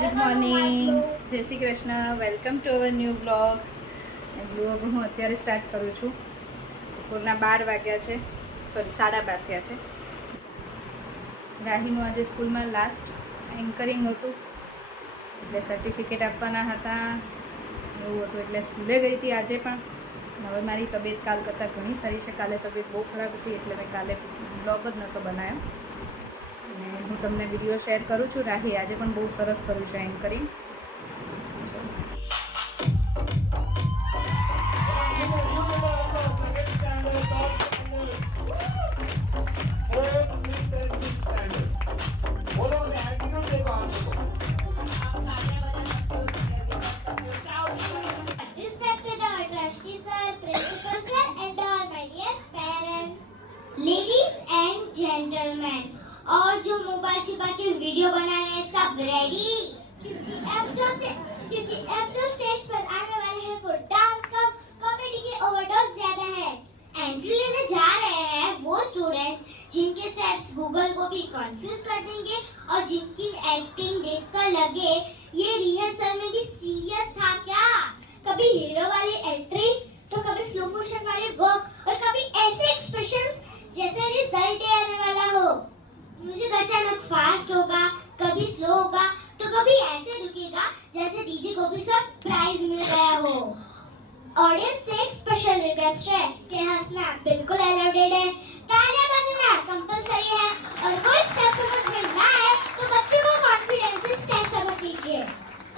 Good morning, જય Shri Krishna. Welcome to our new blog. Blog હું અત્યારે સ્ટાર્ટ કરું છું. બપોરના 12 વાગ્યા છે, સોરી 12:30 થયા છે. રાહીનું આજે સ્કૂલમાં લાસ્ટ એન્કરિંગ હતું, એટલે સર્ટિફિકેટ આપવાના હતા એવું હતું, એટલે સ્કૂલે ગઈ હતી આજે પણ. હવે મારી તબિયત કાલ કરતાં ઘણી સારી છે. કાલે તબિયત બહુ ખરાબ હતી, એટલે મેં કાલે બ્લોગ જ નહોતો બનાવ્યો. અને હું તમને વિડીયો શેર કરું છું. રાહી આજે પણ બહુ સરસ કર્યું છે anchoring. Respected our trustee sir, principal sir, and all my dear parents, ladies and gentlemen, और जो मोबाइल छिपा के वीडियो बनाने हैं सब रेडी, क्योंकि अब जो स्टेज पर आने वाले हैं वो डांस कम कॉमेडी के ओवरडोज ज्यादा है. एंट्री लेने जा रहे हैं वो स्टूडेंट्स जिनके स्टेप्स गूगल को भी कंफ्यूज कर देंगे और जिनकी एक्टिंग देखकर लगे ये रिहर्सल में भी सीरियस था क्या. कभी हीरो वाली एंट्री तो कभी स्लो मोशन वाले वर्क और कभी ऐसे एक्सप्रेशंस जैसे रिजल्ट आने वाला हो. म्यूजिक अचानक फास्ट होगा, कभी स्लो होगा तो कभी ऐसे रुकेगा जैसे डीजे को भी सरप्राइज मिल गया हो. ऑडियंस से एक स्पेशल रिक्वेस्ट है कि हंसना बिल्कुल अलाउडेड है, तालियां बजाना कंपलसरी है और कोई स्टेप समझ में ना आए तो बच्चे को कॉन्फिडेंस से स्टेप समझ लीजिए.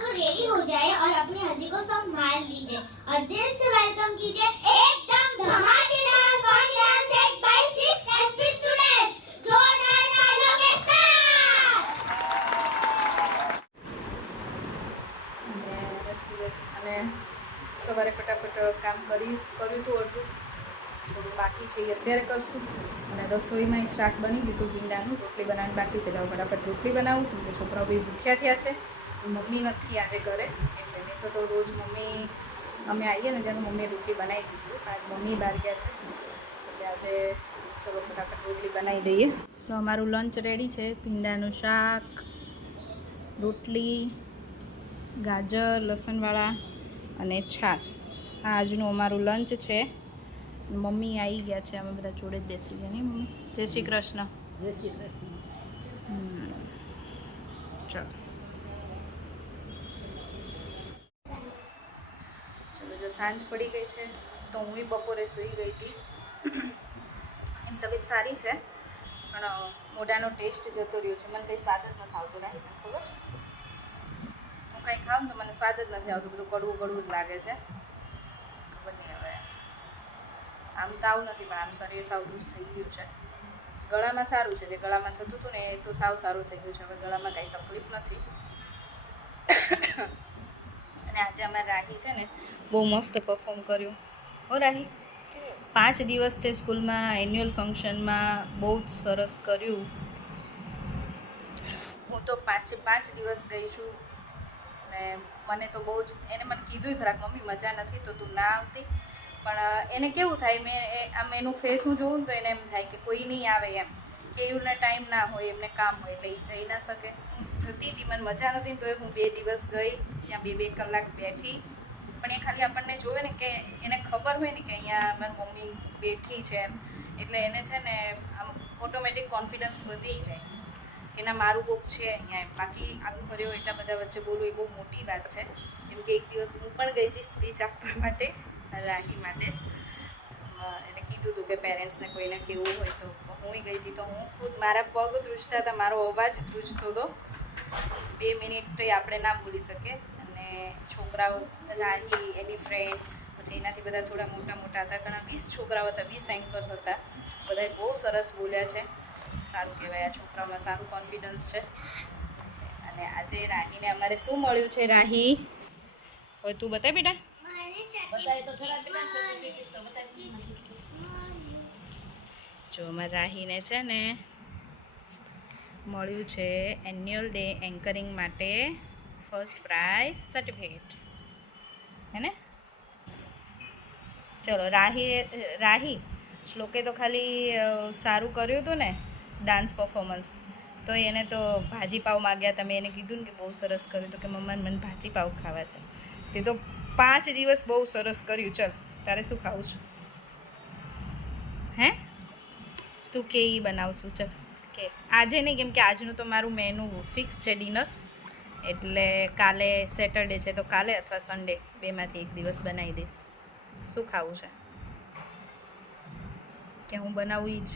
तो रेडी हो जाए और अपनी हंसी को संभाल लीजिए और दिल से वेलकम कीजिए एकदम धमाकेदार fun dance 8x6 SP students. जोरदार तालियों के साथ. અને સ્કૂલે અને સવારે ફટાફટ કામ કર્યું હતું. અડધું થોડું બાકી છે એ અત્યારે કરશું. અને રસોઈમાં શાક બની દીધું, ભીંડાનું. રોટલી બનાવવાની બાકી છે, એટલે ફટાફટ રોટલી બનાવું, કેમ કે છોકરાઓ બી ભૂખ્યા થયા છે. મમ્મી નથી આજે ઘરે, એટલે નહીં તો રોજ મમ્મી અમે આવીએ ને ત્યારે મમ્મીએ રોટલી બનાવી દીધી. આજ મમ્મી બહાર ગયા છે, એટલે આજે ચલો ફટાફટ રોટલી બનાવી દઈએ. તો અમારું લંચ રેડી છે. ભીંડાનું શાક, રોટલી, ગાજર લસણવાળા અને છાશ. આ આજનું અમારું લંચ છે. મમ્મી આવી ગયા છે, અમે બધા જોડે જ બેસી ગયા નહીં મમ્મી? જય શ્રી કૃષ્ણ. જય શ્રી કૃષ્ણ. ચલો ચલો, જો સાંજ પડી ગઈ છે તો હું બપોરે સૂઈ ગઈ હતી. એમ તબિયત સારી છે, પણ મોઢાનો ટેસ્ટ જતો રહ્યો છે. મને કંઈ સ્વાદ જ નથી આવતો. રાહી તને ખબર છે, હું કંઈ ખાઉં તો મને સ્વાદ જ નથી આવતો, બધું કડવું કડવું જ લાગે છે. ખબર નહીં હવે, આમ તાવ નથી પણ આમ શરીર સાવ દૂર થઈ ગયું છે. ગળામાં સારું છે, જે ગળામાં થતું હતું ને એ તો સાવ સારું થઈ ગયું છે. હવે ગળામાં કાંઈ તકલીફ નથી. અને આજે અમારે રાહી છે ને બહુ મસ્ત પરફોર્મ કર્યું. હો રાહી, 5 દિવસ તે સ્કૂલમાં એન્યુઅલ ફંક્શનમાં બહુ જ સરસ કર્યું. હું તો પાંચ દિવસ ગઈ છું અને મને તો બહુ જ, એને મને કીધું ખરાક મમ્મી મજા નથી તો તું ના આવતી. પણ એને કેવું થાય, મેં આમ એનું ફેસ હું જોઉં ને તો એને એમ થાય કે કોઈ નહીં આવે એમ, કે એમને ટાઈમ ના હોય, એમને કામ હોય, એટલે એ જઈ ના શકે. જતી હતી, મને મજા નહોતી તો હું 2 દિવસ ગઈ, ત્યાં 2 કલાક બેઠી. પણ એ ખાલી આપણને જોવે ને, કે એને ખબર હોય ને કે અહીંયા મારી મમ્મી બેઠી છે એમ, એટલે એને છે ને આમ ઓટોમેટિક કોન્ફિડન્સ વધી જાય કે ના મારું કોક છે અહીંયા એમ. બાકી આગળ ફર્યો એટલા બધા વચ્ચે બોલવું એ બહુ મોટી વાત છે. કેમ કે એક દિવસ હું પણ ગઈ હતી સ્પીચ આપવા માટે, રાહી માટે જ. એને કીધું હતું કે પેરેન્ટ્સને કોઈને કેવું હોય તો હું ગઈ હતી. તો હું ખુદ, મારા પગ ધ્રુજતા હતા, મારો અવાજ ધ્રુજતો હતો. 2 મિનિટ આપણે ના ભૂલી શકીએ. અને છોકરાઓ, રાહી, એની ફ્રેન્ડ, પછી એનાથી બધા થોડા મોટા મોટા હતા, ઘણા 20 છોકરાઓ હતા, 20 એન્કર્સ હતા. બધાએ બહુ સરસ બોલ્યા છે. સારું કહેવાય, આ છોકરાઓમાં સારું કોન્ફિડન્સ છે. અને આજે રાહીને અમારે શું મળ્યું છે? રાહી, હવે તું બતાય બેટા. બતાય તો ખરા પેલા સર્ટિફિકેટ તો બતાય. જો અમારે રાહીને છે ને મળ્યું છે એન્યુઅલ ડે એન્કરિંગ માટે ફર્સ્ટ પ્રાઇઝ સર્ટિફિકેટ, હે ને? ચલો રાહી શ્લોકે તો ખાલી સારું કર્યું હતું ને ડાન્સ પરફોર્મન્સ, તો એને તો ભાજી પાવ માગ્યા. તમે એને કીધું ને કે બહુ સરસ કર્યું, તો કે મમ્માને મને ભાજી પાવ ખાવા છે. તે તો 5 દિવસ બહુ સરસ કર્યું. ચલ તારે શું ખાવું છે? હે તું કે ઈ બનાવશું? ચલ કે આજે નહીં, કેમ કે આજનું તો મારું મેનુ ફિક્સ છે ડિનર. એટલે કાલે સેટરડે છે તો કાલે અથવા સન્ડે બેમાંથી એક દિવસ બનાવી દઈશ. શું ખાવું છે કે હું બનાવું ઈ જ?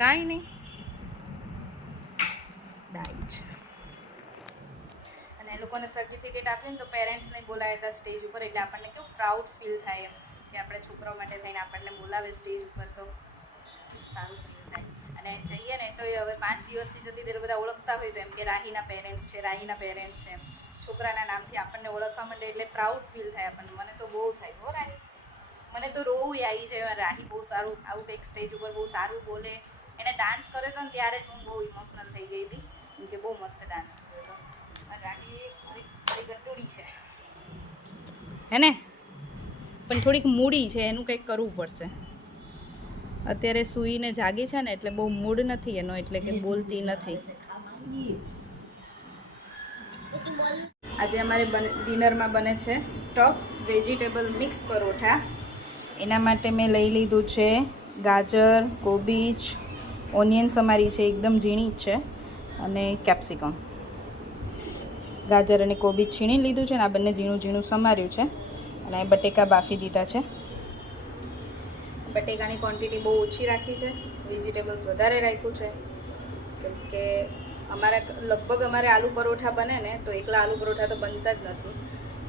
કાંઈ નહીં, દાઈ છે. અને એ લોકોને સર્ટિફિકેટ આપીને તો પેરેન્ટ્સને બોલાવ્યા હતા સ્ટેજ ઉપર, એટલે આપણને કેવું પ્રાઉડ ફીલ થાય એમ કે આપણે છોકરાઓ માટે થઈને આપણને બોલાવે સ્ટેજ ઉપર, તો સારું ફીલ થાય. અને જઈએ ને તો એ હવે 5 દિવસથી જતી ત્યારે બધા ઓળખતા હોય તો એમ કે રાહીના પેરેન્ટ્સ છે, રાહીના પેરેન્ટ્સ છે, છોકરાના નામથી આપણને ઓળખવા માંડે એટલે પ્રાઉડ ફીલ થાય આપણને. મને તો બહુ થાય હો રાહી, મને તો રોવું આવી જાય. રાહી બહુ સારું આવું કંઈક સ્ટેજ ઉપર બહુ સારું બોલે. એને ડાન્સ કર્યો હતો ને ત્યારે જ હું બહુ ઇમોશનલ થઈ ગઈ હતી, કેમ કે બહુ મસ્ત ડાન્સ કર્યો હતો. રાહી મારી ગટુડી છે હે ને, પણ થોડીક મૂડી છે, એનું કંઈક કરવું પડશે. અત્યારે સૂઈને જાગી છે ને એટલે બહુ મૂડ નથી એનો, એટલે કે બોલતી નથી. આજે અમારે ડિનરમાં બને છે સ્ટફ વેજીટેબલ મિક્સ પરોઠા. એના માટે મેં લઈ લીધું છે ગાજર, કોબીજ, ઓનિયન્સ અમારી છે એકદમ ઝીણી જ છે, અને કેપ્સિકમ. ગાજર અને કોબીજ છીણી લીધું છે ને આ બંને ઝીણું ઝીણું સમાર્યું છે. અને બટેકા બાફી દીધા છે. બટેકાની ક્વોન્ટિટી બહુ ઓછી રાખી છે, વેજીટેબલ્સ વધારે રાખ્યું છે, કેમ કે લગભગ અમારે આલુ પરોઠા બને ને તો એકલા આલુ પરોઠા તો બનતા જ નથી,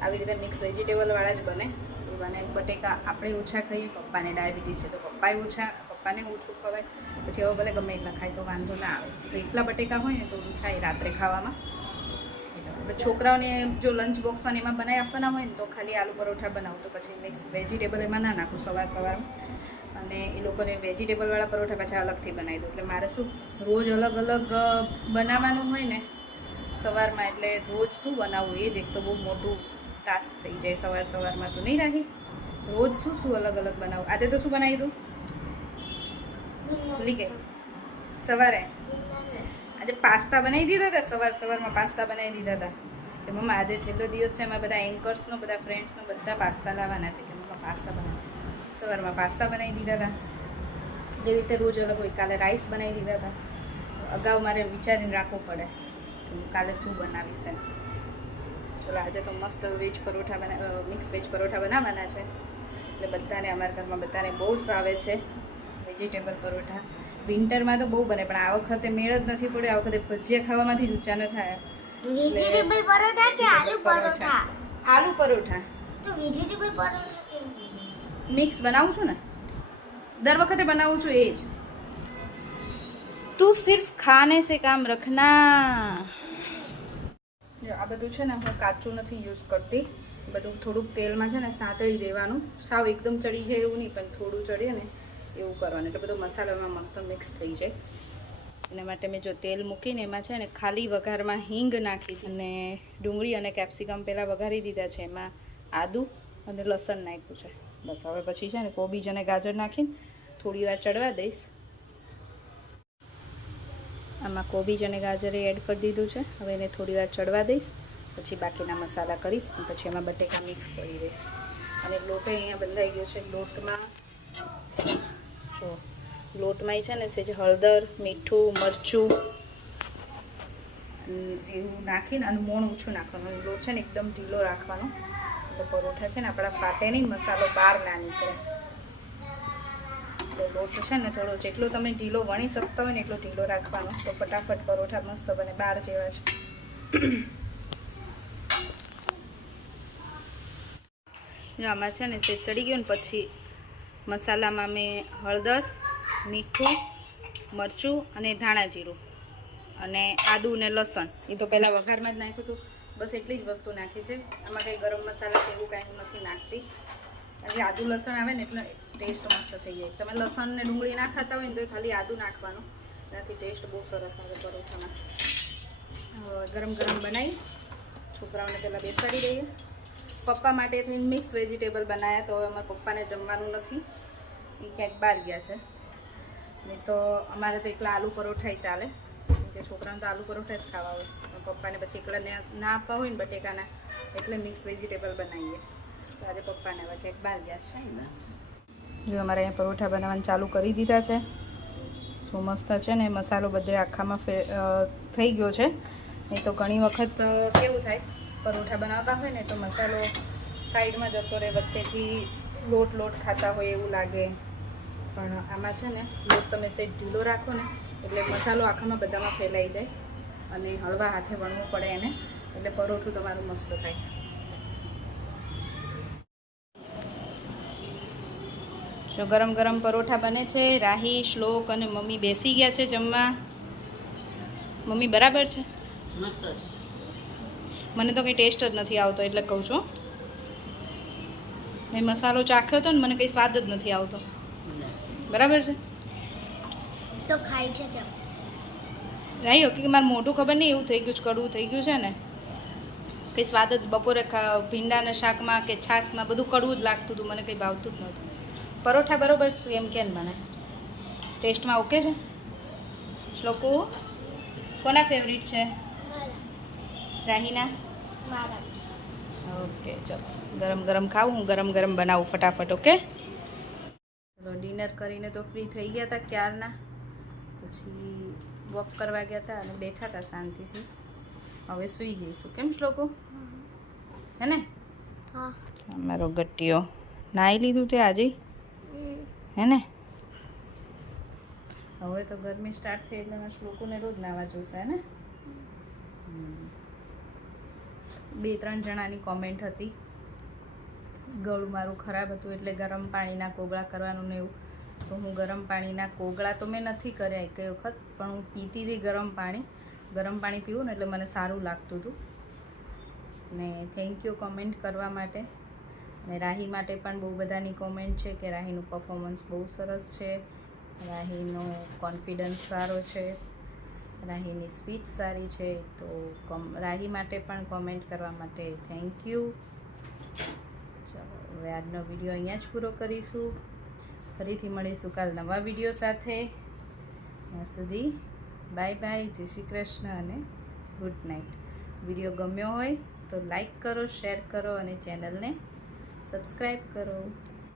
આવી રીતે મિક્સ વેજીટેબલવાળા જ બને. એ બને બટેકા આપણે ઓછા ખાઈએ, પપ્પાને ડાયાબિટીસ છે તો પપ્પાને ઓછું ખવાય, પછી હવે ભલે ગમે એટલા ખાય તો વાંધો ના આવે. તો એકલા બટેકા હોય ને તો થાય રાત્રે ખાવામાં. છોકરાઓને જો લંચ બોક્સમાં એમાં બનાવી આપવાના હોય ને તો ખાલી આલુ પરોઠા બનાવું, તો પછી મિક્સ વેજીટેબલ એમાં ના નાખું સવારમાં. અને એ લોકોને વેજીટેબલવાળા પરોઠા પાછા અલગથી બનાવી દઉં. એટલે મારે શું રોજ અલગ અલગ બનાવવાનું હોય ને સવારમાં, એટલે રોજ શું બનાવવું એ જ એક તો બહુ મોટું ટાસ્ક થઈ જાય સવારમાં. તો નહીં રાખી રોજ શું અલગ અલગ બનાવું. આજે તો શું બનાવી દઉં ભૂલી ગઈ. સવારે આજે પાસ્તા બનાવી દીધા હતા, સવારમાં પાસ્તા બનાવી દીધા હતા. કે મમ્મા આજે છેલ્લો દિવસ છે, એમાં બધા એન્કર્સનો, બધા ફ્રેન્ડ્સનો બધા પાસ્તા લાવવાના છે, કે મમ્મા પાસ્તા બનાવે. સવારમાં પાસ્તા બનાવી દીધા હતા. એવી રીતે રોજ અલગ હોય. કાલે રાઈસ બનાવી દીધા હતા. અગાઉ મારે વિચારીને રાખવું પડે કે હું કાલે શું બનાવીશ એમ. ચલો આજે તો મસ્ત મિક્સ વેજ પરોઠા બનાવવાના છે. એટલે બધાને અમારા ઘરમાં બધાને બહુ જ ભાવે છે વેજીટેબલ પરોઠા. વિન્ટરમાં તો બહુ બને, પણ આ વખતે મેળ જ નથી પડ્યો. આ વખતે ભજીયા ખાવામાંથી જ ઊંચા ન થાય. વેજીટેબલ પરોઠા કે આલુ પરોઠા? આલુ પરોઠા. તો વેજીટેબલ પરોઠા કેમ? મિક્સ બનાવું છું ને, દર વખતે બનાવું છું એ જ. તું સિર્ફ ખાને સે કામ રખના. આ બધું છે ને હું કાચું નથી યુઝ કરતી, બધું થોડુંક તેલમાં છે ને સાંતળી દેવાનું. સાવ એકદમ ચડી જાય એવું નહીં, પણ થોડું ચડીએ ને એવું કરવાનું, એટલે બધો મસાલામાં મસ્ત મિક્સ થઈ જાય. એના માટે મેં જો તેલ મૂકીને એમાં છે ને ખાલી વઘારમાં હિંગ નાખી અને ડુંગળી અને કેપ્સિકમ પહેલાં વઘારી દીધા છે. એમાં આદુ અને લસણ નાખ્યું છે. બસ હવે પછી છે ને કોબીજ અને ગાજર નાખીને થોડી વાર ચડવા દઈશ. આમાં કોબીજ અને ગાજરે એડ કરી દીધું છે. હવે એને થોડી વાર ચડવા દઈશ, પછી બાકીના મસાલા કરીશ અને પછી એમાં બટેકા મિક્સ કરી દઈશ. અને લોટ અહીંયા બંધાઈ ગયો છે. લોટમાં છે ને સેજ હળદર, મીઠું, મરચું એવું નાખીને અને મોણ ઓછું નાખવાનું. લોટ છે ને એકદમ ઢીલો રાખવાનો, તો પરોઠા છે ને આપણા ફાટે નહીં, મસાલો બહાર ના નીકળે. તો લોટ છે ને થોડો જેટલો તમે ઢીલો વણી શકતા હોય ને એટલો ઢીલો રાખવાનો, તો ફટાફટ પરોઠા મસ્ત બને, બહાર જેવા છે. જો આમાં છે ને સેજ ચડી ગયું ને પછી મસાલામાં મેં હળદર, મીઠું, મરચું અને ધાણા જીરું અને આદુ ને લસણ એ તો પહેલાં વઘારમાં જ નાખ્યું હતું. બસ એટલી જ વસ્તુ નાખી છે. આમાં કંઈ ગરમ મસાલા કે એવું કાંઈ હું નથી નાખતી, કારણ કે આદુ લસણ આવે ને એટલે ટેસ્ટ મસ્ત થઈ જાય. તમે લસણ ને ડુંગળી ના ખાતા હોય ને તો એ ખાલી આદુ નાખવાનું, એનાથી ટેસ્ટ બહુ સરસ આવે પરોઠામાં. ગરમ બનાવી છોકરાઓને પહેલાં બેસાડી દઈએ. પપ્પા માટે થઈને મિક્સ વેજીટેબલ બનાવ્યા, તો હવે અમારા પપ્પાને જમવાનું નથી, એ ક્યાંક બહાર ગયા છે. નહીં તો અમારે તો એકલા આલુ પરોઠા ચાલે, કેમ કે છોકરાને તો આલુ પરોઠા જ ખાવા હોય, પણ પપ્પાને પછી એકલા ના આપવા હોય ને બટેકાના, એટલે મિક્સ વેજીટેબલ બનાવીએ. તો આજે પપ્પાને હવે કંઈક બહાર ગયા છે ને. જો અમારે અહીંયા પરોઠા બનાવવાનું ચાલુ કરી દીધા છે. જો મસ્ત છે ને, મસાલો બધે આખામાં થઈ ગયો છે. નહીં તો ઘણી વખત કેવું થાય, પરોઠા બનાવતા હોય ને તો મસાલો સાઈડમાં જતો રહે, વચ્ચેથી લોટ ખાતા હોય એવું લાગે. પણ આમાં છે ને લોટ તમે સેટ ઢીલો રાખો ને એટલે મસાલો આખામાં બધામાં ફેલાઈ જાય અને હળવા હાથે વણવું પડે એને, એટલે પરોઠું તમારું મસ્ત થાય. જો ગરમ ગરમ પરોઠા બને છે. રાહી, શ્લોક અને મમ્મી બેસી ગયા છે જમવા. મમ્મી બરાબર છે? મસ્ત છે. મને તો કંઈ ટેસ્ટ જ નથી આવતો, એટલે કહું છું. મેં મસાલો ચાખ્યો હતો ને, મને કંઈ સ્વાદ જ નથી આવતો. બરાબર છે? તો ખાય છે કેમ? રાહી કે મારું મોઢું ખબર નહીં એવું થઈ ગયું છે, કડવું થઈ ગયું છે ને, કંઈ સ્વાદ જ બપોરે ભીંડાના શાકમાં કે છાશમાં બધું કડવું જ લાગતું હતું, મને કંઈ ભાવતું જ નહોતું. પરોઠા બરોબર છું એમ કે મને ટેસ્ટમાં ઓકે છે. શ્લોકુ કોના ફેવરિટ છે? રાહીના? મારા. ઓકે, ચલો ગરમ ગરમ ખાવું, હું ગરમ ગરમ બનાવું ફટાફટ. ઓકે, ચલો ડિનર કરીને તો ફ્રી થઈ ગયા હતા ક્યારના, પછી વોક કરવા ગયા હતા અને બેઠા હતા શાંતિથી. હવે સૂઈ ગઈશું. કેમ શ્લોકો? હે ને? હા. મારો ગટ્ટીઓ નાહી લીધું તે આજે, હે ને? હવે તો ગરમી સ્ટાર્ટ થઈ એટલે મારા શ્લોકોને રોજ નાહવા જોઈશે, હે ને? 2-3 જણાની કોમેન્ટ હતી, ગળું મારું ખરાબ હતું એટલે ગરમ પાણીના કોગળા કરવાનું ને એવું. તો હું ગરમ પાણીના કોગળા તો મેં નથી કર્યા એક વખત, પણ હું પીતી હતી ગરમ પાણી પીવું ને એટલે મને સારું લાગતું હતું. ને થેન્ક યુ કોમેન્ટ કરવા માટે. અને રાહી માટે પણ બહુ બધાની કોમેન્ટ છે કે રાહીનું પરફોર્મન્સ બહુ સરસ છે, રાહીનો કોન્ફિડન્સ સારો છે, રાહીની સ્પીચ સારી છે. તો રાહી માટે પણ કોમેન્ટ કરવા માટે થેન્ક યુ. ચાલો હવે આજનો વિડીયો અહીંયા જ પૂરો કરીશું. ફરીથી મળીશું કાલ નવા વિડીયો સાથે. ત્યાં સુધી બાય બાય, જય શ્રી કૃષ્ણ અને ગુડ નાઇટ. વિડીયો ગમ્યો હોય તો લાઈક કરો, શેર કરો અને ચેનલને સબસ્ક્રાઈબ કરો.